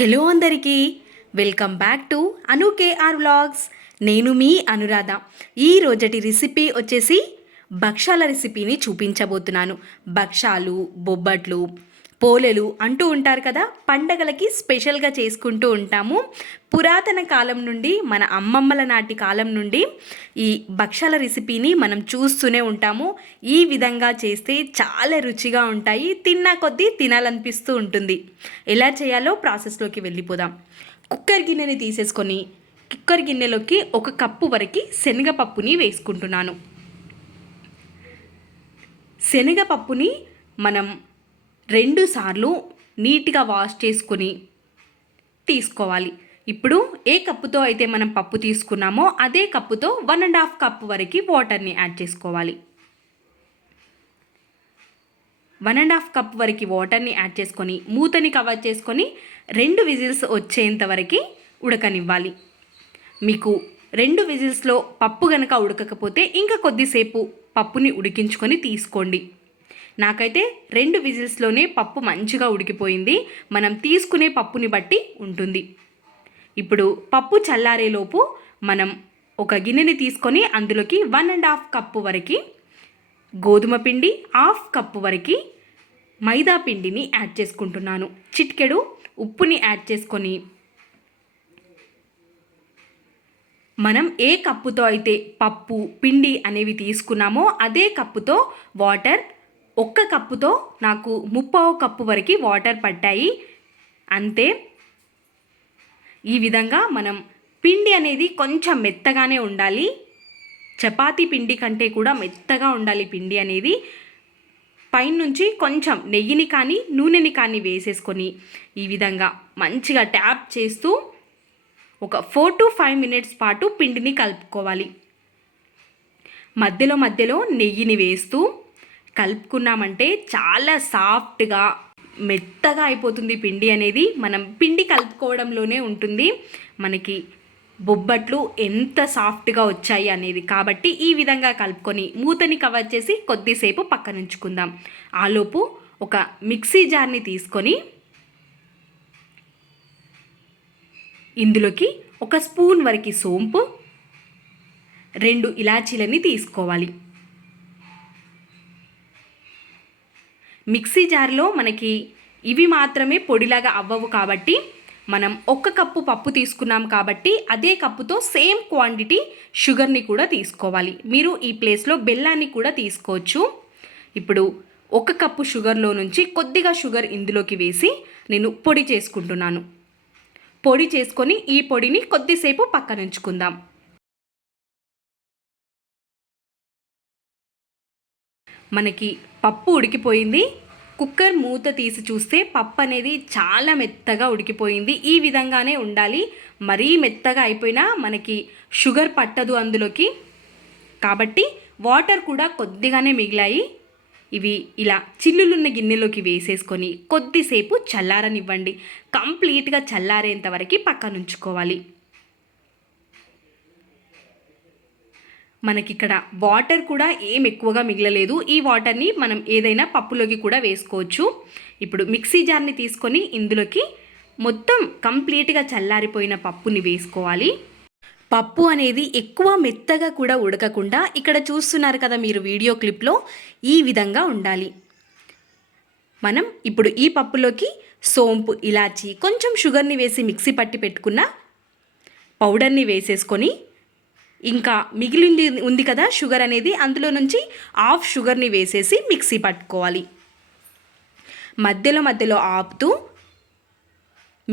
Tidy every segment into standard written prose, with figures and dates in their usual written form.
Hello అందరికీ welcome back to Anu KR vlogs. నేను మీ అనురాధ. ఈ రోజటి రెసిపీ వచ్చేసి భక్షాల రెసిపీని చూపించబోతున్నాను. భక్షాలు, బొబ్బట్లు, పోలెలు అంటూ ఉంటారు కదా, పండగలకి స్పెషల్గా చేసుకుంటూ ఉంటాము. పురాతన కాలం నుండి, మన అమ్మమ్మల నాటి కాలం నుండి ఈ భక్షాల రెసిపీని మనం చూస్తూనే ఉంటాము. ఈ విధంగా చేస్తే చాలా రుచిగా ఉంటాయి, తిన్నా కొద్దీ తినాలనిపిస్తూ ఉంటుంది. ఎలా చేయాలో ప్రాసెస్లోకి వెళ్ళిపోదాం. కుక్కర్ గిన్నెని తీసేసుకొని కుక్కర్ గిన్నెలోకి 1 కప్పు వరకు శనగపప్పుని వేసుకుంటున్నాను. శనగపప్పుని మనం 2 సార్లు నీట్గా వాష్ చేసుకొని తీసుకోవాలి. ఇప్పుడు ఏ కప్పుతో అయితే మనం పప్పు తీసుకున్నామో అదే కప్పుతో 1.5 కప్పు వరకు వాటర్ని యాడ్ చేసుకోవాలి. 1.5 కప్పు వరకు వాటర్ని యాడ్ చేసుకొని మూతని కవర్ చేసుకొని 2 విజిల్స్ వచ్చేంత వరకు ఉడకనివ్వాలి. మీకు 2 విజిల్స్లో పప్పు గనక ఉడకకపోతే ఇంకా కొద్దిసేపు పప్పుని ఉడికించుకొని తీసుకోండి. నాకైతే 2 విజిల్స్లోనే పప్పు మంచిగా ఉడికిపోయింది. మనం తీసుకునే పప్పుని బట్టి ఉంటుంది. ఇప్పుడు పప్పు చల్లారేలోపు మనం ఒక గిన్నెని తీసుకొని అందులోకి 1.5 కప్పు వరకు గోధుమ పిండి, 1/2 కప్పు వరకు మైదా పిండిని యాడ్ చేసుకుంటున్నాను. చిటికెడు ఉప్పుని యాడ్ చేసుకొని మనం ఏ కప్పుతో అయితే పప్పు, పిండి అనేవి తీసుకున్నామో అదే కప్పుతో వాటర్, 1 కప్పుతో నాకు 3/4 కప్పు వరకు వాటర్ పట్టాయి. అంతే. ఈ విధంగా మనం పిండి అనేది కొంచెం మెత్తగానే ఉండాలి. చపాతీ పిండి కంటే కూడా మెత్తగా ఉండాలి పిండి అనేది. పైనుంచి కొంచెం నెయ్యిని కానీ నూనెని కానీ వేసేసుకొని ఈ విధంగా మంచిగా ట్యాప్ చేస్తూ ఒక 4 to 5 మినిట్స్ పాటు పిండిని కలుపుకోవాలి. మధ్యలో మధ్యలో నెయ్యిని వేస్తూ కలుపుకున్నామంటే చాలా సాఫ్ట్గా, మెత్తగా అయిపోతుంది పిండి అనేది. మనం పిండి కలుపుకోవడంలోనే ఉంటుంది మనకి బొబ్బట్లు ఎంత సాఫ్ట్గా వచ్చాయి అనేది. కాబట్టి ఈ విధంగా కలుపుకొని మూతని కవర్ చేసి కొద్దిసేపు పక్కనుంచుకుందాం. ఆలోపు ఒక మిక్సీ జార్ని తీసుకొని ఇందులోకి 1 స్పూన్ వరకు సోంపు, 2 ఇలాచీలని తీసుకోవాలి. మిక్సీ జార్లో మనకి ఇవి మాత్రమే పొడిలాగా అవ్వవు కాబట్టి మనం 1 కప్పు పప్పు తీసుకున్నాం కాబట్టి అదే కప్పుతో సేమ్ క్వాంటిటీ షుగర్ని కూడా తీసుకోవాలి. మీరు ఈ ప్లేస్లో బెల్లాన్ని కూడా తీసుకోవచ్చు. ఇప్పుడు 1 కప్పు షుగర్లో నుంచి కొద్దిగా షుగర్ ఇందులోకి వేసి నేను పొడి చేసుకుంటున్నాను. పొడి చేసుకొని ఈ పొడిని కొద్దిసేపు పక్కనుంచుకుందాం. మనకి పప్పు ఉడికిపోయింది. కుక్కర్ మూత తీసి చూస్తే పప్పు అనేది చాలా మెత్తగా ఉడికిపోయింది. ఈ విధంగానే ఉండాలి. మరీ మెత్తగా అయిపోయినా మనకి షుగర్ పట్టదు అందులోకి. కాబట్టి వాటర్ కూడా కొద్దిగానే మిగిలాయి. ఇవి ఇలా చిల్లులున్న గిన్నెలోకి వేసేసుకొని కొద్దిసేపు చల్లారనివ్వండి. కంప్లీట్గా చల్లారేంత వరకు పక్కనుంచుకోవాలి. మనకిక్కడ వాటర్ కూడా ఏం ఎక్కువగా మిగలలేదు. ఈ వాటర్ని మనం ఏదైనా పప్పులోకి కూడా వేసుకోవచ్చు. ఇప్పుడు మిక్సీ జార్ని తీసుకొని ఇందులోకి మొత్తం కంప్లీట్గా చల్లారిపోయిన పప్పుని వేసుకోవాలి. పప్పు అనేది ఎక్కువ మెత్తగా కూడా ఉడకకుండా ఇక్కడ చూస్తున్నారు కదా మీరు వీడియో క్లిప్లో, ఈ విధంగా ఉండాలి. మనం ఇప్పుడు ఈ పప్పులోకి సోంపు, ఇలాచి, కొంచెం షుగర్ని వేసి మిక్సీ పట్టి పెట్టుకున్న పౌడర్ని వేసేసుకొని ఇంకా మిగిలింది ఉంది కదా షుగర్ అనేది, అందులో నుంచి 1/2 షుగర్ని వేసేసి మిక్సీ పట్టుకోవాలి. మధ్యలో మధ్యలో ఆపుతూ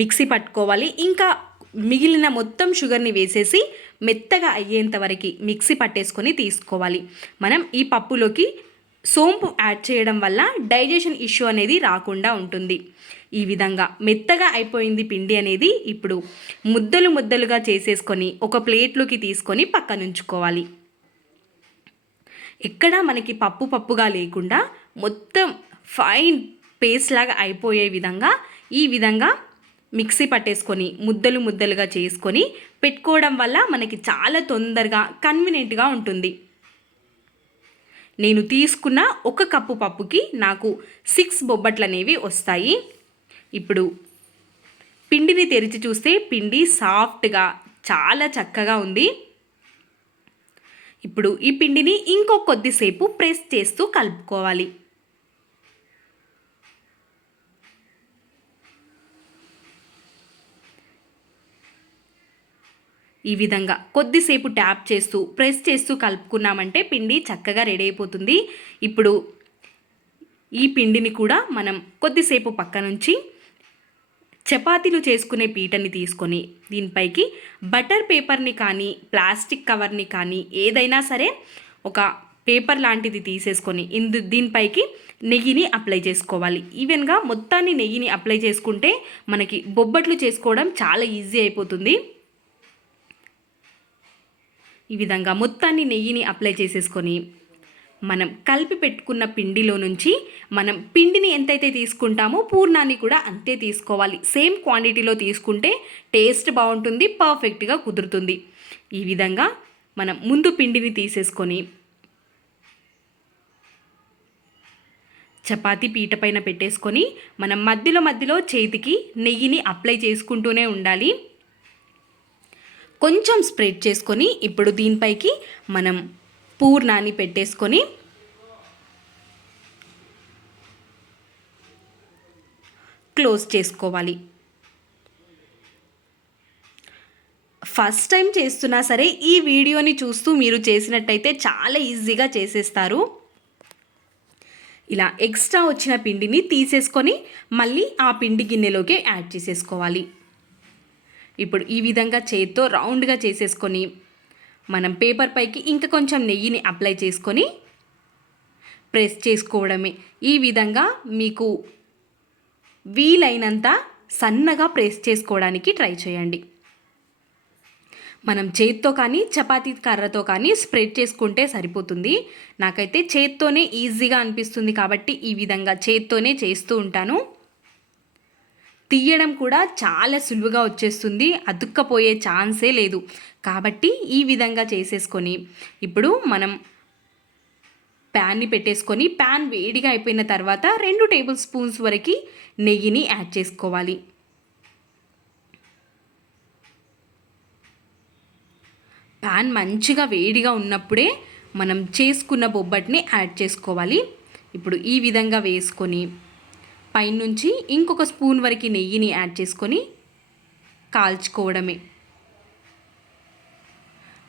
మిక్సీ పట్టుకోవాలి. ఇంకా మిగిలిన మొత్తం షుగర్ని వేసేసి మెత్తగా అయ్యేంత వరకు మిక్సీ పట్టేసుకొని తీసుకోవాలి. మనం ఈ పప్పులోకి సోంపు యాడ్ చేయడం వల్ల డైజెషన్ ఇష్యూ అనేది రాకుండా ఉంటుంది. ఈ విధంగా మెత్తగా అయిపోయింది పిండి అనేది. ఇప్పుడు ముద్దలు ముద్దలుగా చేసేసుకొని ఒక ప్లేట్లోకి తీసుకొని పక్కనుంచుకోవాలి. ఎక్కడ మనకి పప్పుగా లేకుండా మొత్తం ఫైన్ పేస్ట్ లాగా అయిపోయే విధంగా ఈ విధంగా మిక్సీ పట్టేసుకొని ముద్దలు ముద్దలుగా చేసుకొని పెట్టుకోవడం వల్ల మనకి చాలా తొందరగా కన్వీనియంట్గా ఉంటుంది. నేను తీసుకున్న 1 కప్పు పప్పుకి నాకు 6 బొబ్బట్లు అనేవి వస్తాయి. ఇప్పుడు పిండిని తెరిచి చూస్తే పిండి సాఫ్ట్గా చాలా చక్కగా ఉంది. ఇప్పుడు ఈ పిండిని ఇంకో కొద్దిసేపు ప్రెస్ చేస్తూ కలుపుకోవాలి. ఈ విధంగా కొద్దిసేపు ట్యాప్ చేస్తూ ప్రెస్ చేస్తూ కలుపుకున్నామంటే పిండి చక్కగా రెడీ అయిపోతుంది. ఇప్పుడు ఈ పిండిని కూడా మనం కొద్దిసేపు పక్క నుంచి చపాతీలు చేసుకునే పీటని తీసుకొని దీనిపైకి బటర్ పేపర్ని కానీ ప్లాస్టిక్ కవర్ని కానీ ఏదైనా సరే ఒక పేపర్ లాంటిది తీసేసుకొని దీనిపైకి నెయ్యిని అప్లై చేసుకోవాలి. ఈవెన్గా మొత్తాన్ని నెయ్యిని అప్లై చేసుకుంటే మనకి బొబ్బట్లు చేసుకోవడం చాలా ఈజీ అయిపోతుంది. ఈ విధంగా మొత్తాన్ని నెయ్యిని అప్లై చేసేసుకొని మనం కలిపి పెట్టుకున్న పిండిలో నుంచి మనం పిండిని ఎంతైతే తీసుకుంటామో పూర్ణాన్ని కూడా అంతే తీసుకోవాలి. సేమ్ క్వాంటిటీలో తీసుకుంటే టేస్ట్ బాగుంటుంది, పర్ఫెక్ట్గా కుదురుతుంది. ఈ విధంగా మనం ముందు పిండిని తీసేసుకొని చపాతీ పీట పైన పెట్టేసుకొని మనం మధ్యలో చేతికి నెయ్యిని అప్లై చేసుకుంటూనే ఉండాలి. కొంచెం స్ప్రెడ్ చేసుకొని ఇప్పుడు దీనిపైకి మనం పూర్ణాన్ని పెట్టేసుకొని క్లోజ్ చేసుకోవాలి. ఫస్ట్ టైం చేస్తున్నా సరే ఈ వీడియోని చూస్తూ మీరు చేసినట్టయితే చాలా ఈజీగా చేసేస్తారు. ఇలా ఎక్స్ట్రా వచ్చిన పిండిని తీసేసుకొని మళ్ళీ ఆ పిండి గిన్నెలోకి యాడ్ చేసేసుకోవాలి. ఇప్పుడు ఈ విధంగా చేత్తో రౌండ్గా చేసేసుకొని మనం పేపర్ పైకి ఇంకా కొంచెం నెయ్యిని అప్లై చేసుకొని ప్రెస్ చేసుకోవడమే. ఈ విధంగా మీకు వీలైనంత సన్నగా ప్రెస్ చేసుకోవడానికి ట్రై చేయండి. మనం చేత్తో కానీ చపాతీ కర్రతో కానీ స్ప్రెడ్ చేసుకుంటే సరిపోతుంది. నాకైతే చేత్తోనే ఈజీగా అనిపిస్తుంది కాబట్టి ఈ విధంగా చేత్తోనే చేస్తూ ఉంటాను. తీయడం కూడా చాలా సులువుగా వచ్చేస్తుంది, అతుక్కపోయే ఛాన్సే లేదు. కాబట్టి ఈ విధంగా చేసేసుకొని ఇప్పుడు మనం ప్యాన్ని పెట్టేసుకొని ప్యాన్ వేడిగా అయిపోయిన తర్వాత 2 టేబుల్ స్పూన్స్ వరకు నెయ్యిని యాడ్ చేసుకోవాలి. ప్యాన్ మంచిగా వేడిగా ఉన్నప్పుడే మనం చేసుకున్న బొబ్బట్ని యాడ్ చేసుకోవాలి. ఇప్పుడు ఈ విధంగా వేసుకొని పైనుంచి ఇంకొక స్పూన్ వరకు నెయ్యిని యాడ్ చేసుకొని కాల్చుకోవడమే.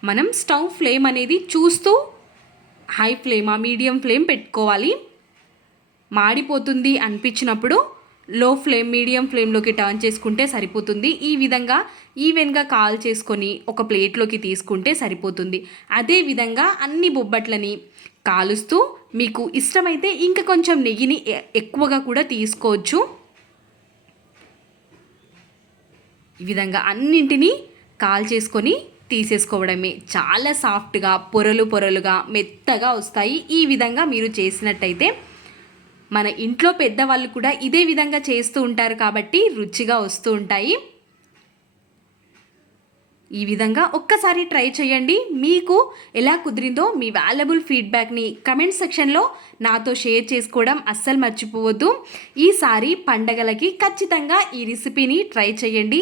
మనం స్టవ్ ఫ్లేమ్ అనేది చూస్తూ హై ఫ్లేమా మీడియం ఫ్లేమ్ పెట్టుకోవాలి. మాడిపోతుంది అనిపించినప్పుడు లో ఫ్లేమ్ మీడియం ఫ్లేమ్లోకి టర్న్ చేసుకుంటే సరిపోతుంది. ఈ విధంగా ఈవెన్గా కాల్ చేసుకొని ఒక ప్లేట్లోకి తీసుకుంటే సరిపోతుంది. అదే విధంగా అన్ని బొబ్బట్లని కాలుస్తూ మీకు ఇష్టమైతే ఇంకా కొంచెం నెయ్యిని ఎక్కువగా కూడా తీసుకోవచ్చు. ఈ విధంగా అన్నింటినీ కాల్ చేసుకొని తీసేసుకోవడమే. చాలా సాఫ్ట్గా పొరలుగా మెత్తగా వస్తాయి. ఈ విధంగా మీరు చేసినట్టయితే మన ఇంట్లో పెద్దవాళ్ళు కూడా ఇదే విధంగా చేస్తూ ఉంటారు కాబట్టి రుచిగా వస్తూ ఉంటాయి. ఈ విధంగా ఒక్కసారి ట్రై చేయండి. మీకు ఎలా కుదిరిందో మీ వాల్యుబుల్ ఫీడ్బ్యాక్ని కమెంట్ సెక్షన్లో నాతో షేర్ చేసుకోవడం అస్సలు మర్చిపోవద్దు. ఈసారి పండగలకి ఖచ్చితంగా ఈ రెసిపీని ట్రై చేయండి,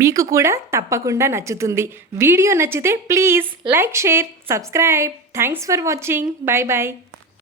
మీకు కూడా తప్పకుండా నచ్చుతుంది. వీడియో నచ్చితే please like, share, subscribe. Thanks for watching. Bye bye.